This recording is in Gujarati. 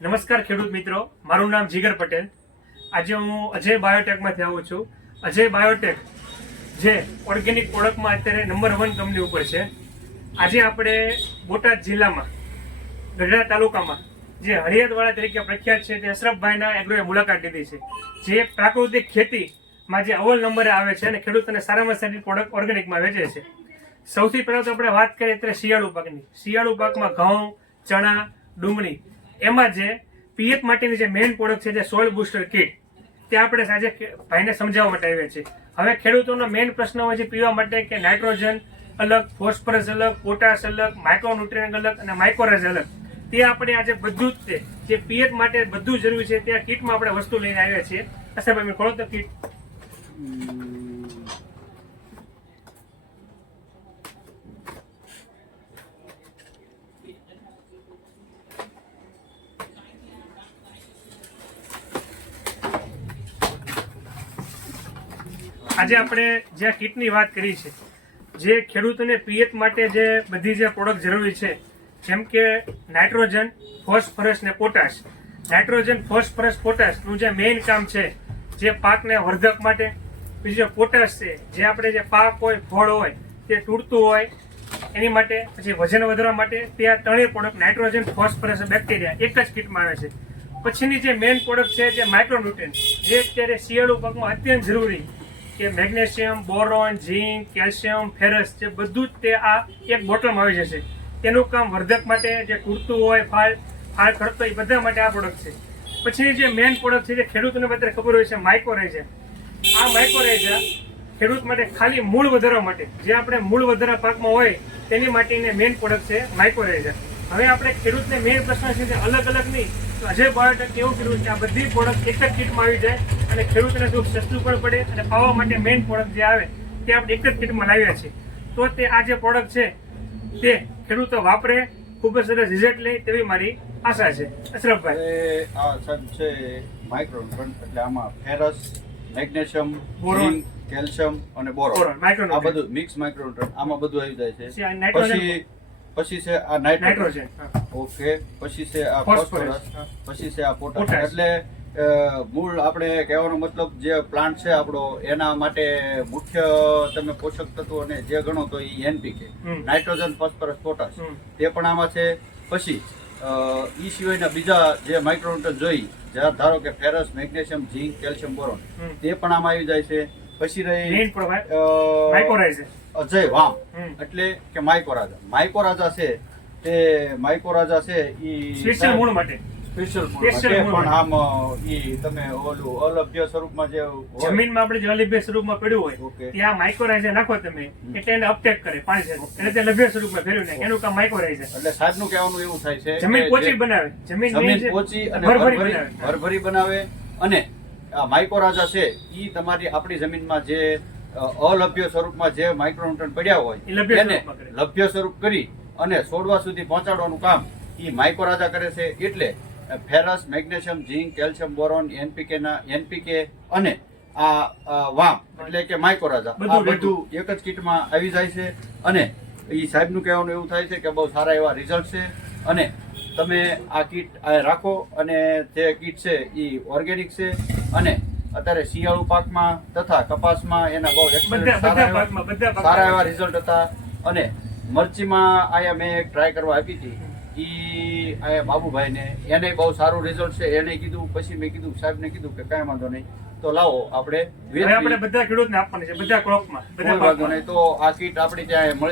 નમસ્કાર ખેડૂત મિત્રો, મારું નામ જીગર પટેલ. આજે હું અજય બાયોટેકમાંથી આવું છું. અજય બાયોટેક જે ઓર્ગેનિક પ્રોડક્ટમાં અત્યારે નંબર 1 કંપની ઉપર છે. આજે આપણે બોટાદ જિલ્લામાં ગઢડા તાલુકામાં જે હરિયાતવાળા તરીકે પ્રખ્યાત છે તે અશરફભાઈના એગ્રોએ મુલાકાત લીધી છે, જે પ્રાકૃતિક ખેતીમાં જે અવ્વલ નંબરે આવે છે અને ખેડૂતોને સારામાં સારી પ્રોડક્ટ ઓર્ગેનિકમાં વેચે છે. સૌથી પહેલાં તો આપણે વાત કરીએ અત્યારે શિયાળુ પાકની. શિયાળુ પાકમાં ઘઉં, ચણા, ડુંગળી, એમાં જે પિયત માટેની જે મેઇન પ્રોડક્ટ છે જે સોઇલ બુસ્ટર કિટ, તે આપણે આજે ભાઈને સમજાવવા માટે આવ્યા છે. હવે ખેડૂતોનો મેઇન પ્રશ્ન હોય છે પીવા માટે કે નાઇટ્રોજન અલગ, ફોસ્ફરસ અલગ, પોટાશ અલગ, માઇક્રોન્યુટ્રિયન્ટ અલગ અને માઇક્રોરાઇઝ અલગ. તે આપણે આજે બધું જ તે જે પિયત માટે બધું જરૂરી છે તે કિટમાં આપણે વસ્તુ લઈને આવ્યા છીએ. અસરભાઈ ખોલો તો કિટ. આજે આપણે જે કીટની વાત કરી છે, જે ખેડૂતોને પિયત માટે જે બધી જે પ્રોડક્ટ જરૂરી છે, જેમ કે નાઇટ્રોજન, ફોસ્ફરસ ને પોટાશ. નાઇટ્રોજન, ફોસ્ફરસ, પોટાશનું જે મેઇન કામ છે જે પાકને વર્ધક માટે, બીજું પોટાશ છે જે આપણે જે પાક હોય, ફળ હોય તે તૂટતું હોય એની માટે, પછી વજન વધારવા માટે. તે આ ત્રણેય પ્રોડક્ટ નાઇટ્રોજન, ફોસ્ફરસ, બેક્ટેરિયા એક જ કીટમાં આવે છે. પછીની જે મેઇન પ્રોડક્ટ છે જે માઇક્રોન્યુટ્રિયન્ટ, જે અત્યારે શિયાળુ પાકમાં અત્યંત જરૂરી કે મેગ્નેશિયમ, બોરોન, ઝીંક, કેલ્શિયમ, ફેરસ, જે બધું જ તે આ એક બોટલમાં આવી જશે. તેનું કામ વર્ધક માટે, જે તૂટતું હોય, ફાળ ખડતો એ બધા માટે આ પ્રોડક્ટ છે. પછીની જે મેઇન પ્રોડક્ટ છે જે ખેડૂતોને બધા ખબર હોય છે, માઇક્રોરાઇઝા. આ માઇક્રોરાઇઝા ખેડૂત માટે ખાલી મૂળ વધારવા માટે, જે આપણે મૂળ વધારા પાકમાં હોય તેની માટેની મેઇન પ્રોડક્ટ છે માઇક્રોરાઇઝા. હવે આપણે ખેડૂતને મેઇન પ્રશ્ન છે કે અલગ અલગ નહીં, અજય બાયોટેક એવું કર્યું કે આ બધી પ્રોડક્ટ એક જ કીટમાં આવી જાય અને ખેડૂતોને ખૂબ સસ્તું પણ પડે અને પાવા માટે મેઇન પ્રોડક્ટ જે આવે તે આપણે એક જ કીટમાં લાવ્યા છે. તો તે આ જે પ્રોડક્ટ છે તે ખેડૂતો વાપરે, ખૂબ જ સરસ રિઝલ્ટ લે તેવી મારી આશા છે. અશરફભાઈ, આ સાહેબ છે માઇક્રોન્યુટ્રન્ટ, એટલે આમાં ફેરસ, મેગ્નેશિયમ, બોરોન, કેલ્શિયમ અને બોરોન, આ બધું મિક્સ માઇક્રોન્યુટ્રન્ટ આમાં બધું આવી જાય છે. પછી છે આ નાઇટ્રોજન, ઓકે, પછી છે આ ફોસ્ફરસ, પછી છે આ પોટાશ. એટલે મૂળ આપણે કહેવાનો મતલબ જે પ્લાન્ટ છે આપણો એના માટે મુખ્ય તમે પોષક તત્વો અને જે ગણો તો એ એનપીકે, નાઇટ્રોજન, ફોસ્ફરસ, પોટાશ, તે પણ આમાં છે. પછી ઈ સિવાયના બીજા જે માઇક્રોન્યુટ્રન્ટ જોઈ, ધારો કે ફેરસ, મેગ્નેશિયમ, ઝીંક, કેલ્શિયમ, બોરોન, તે પણ આમાં આવી જાય છે. પછી રહી અજય વામ, એટલે કે માઇકોરાજા છે, તે માઇકોરાજા છે ઈ સ્પેશિયલ મૂળ માટે પણ આમ ઈ તમે ઓલું અલભ્ય સ્વરૂપમાં જે જમીનમાં આપણે જે અલભ્ય સ્વરૂપમાં પડ્યું હોય ત્યાં માઇક્રોરાઇઝા નાખો તમે, એટલે એને અપટેક કરે પાણી સાથે, એટલે તે લભ્ય સ્વરૂપમાં ફેરવી નાખે. એનું કામ માઇક્રોરાઇઝા. એટલે સાહેબનું કહેવાનું એવું થાય છે જમીન પોચી બનાવે, જમીન પોચી અને ભરભરી બનાવે. અને આ માઇકોરાજા છે ઈ તમારી આપણી જમીનમાં જે અલભ્ય સ્વરૂપમાં જે માઇક્રોન્યુટ્રન્ટ પડ્યા હોય એને લભ્ય સ્વરૂપ કરી અને છોડવા સુધી પહોંચાડવાનું કામ ઈ માઇકોરાજા કરે છે. એટલે ફેરસ, મેગ્નેશિયમ, ઝીંક, કેલ્શિયમ, બોરોન, એનપીકે અને આ વામ એટલે કે માઇકોરાજા, આ બધું એક જ કીટમાં આવી જાય છે. અને ઈ સાહેબનું કહેવાનું એવું થાય છે કે બહુ સારા એવા રિઝલ્ટ છે. અને તમે આ કીટ રાખો, અને જે કીટ છે એ ઓર્ગેનિક છે અને અત્યારે શિયાળુ પાકમાં તથા કપાસમાં એના બહુ સારા એવા રિઝલ્ટ હતા. અને મરચીમાં આયા મેં એક ટ્રાય કરવા આપી હતી, ઈ આયા બાબુભાઈને, એને બહુ સારું રિઝલ્ટ છે. એને કીધું, પછી મેં કીધું સાહેબને કીધું કે કાંઈ વાંધો નહીં, તો લાવો આપણે બધા ખેડૂતને આપવાની છે, બધા ક્રોપમાં, વાંધો નહીં, તો આ કીટ આપણી ત્યાં મળે.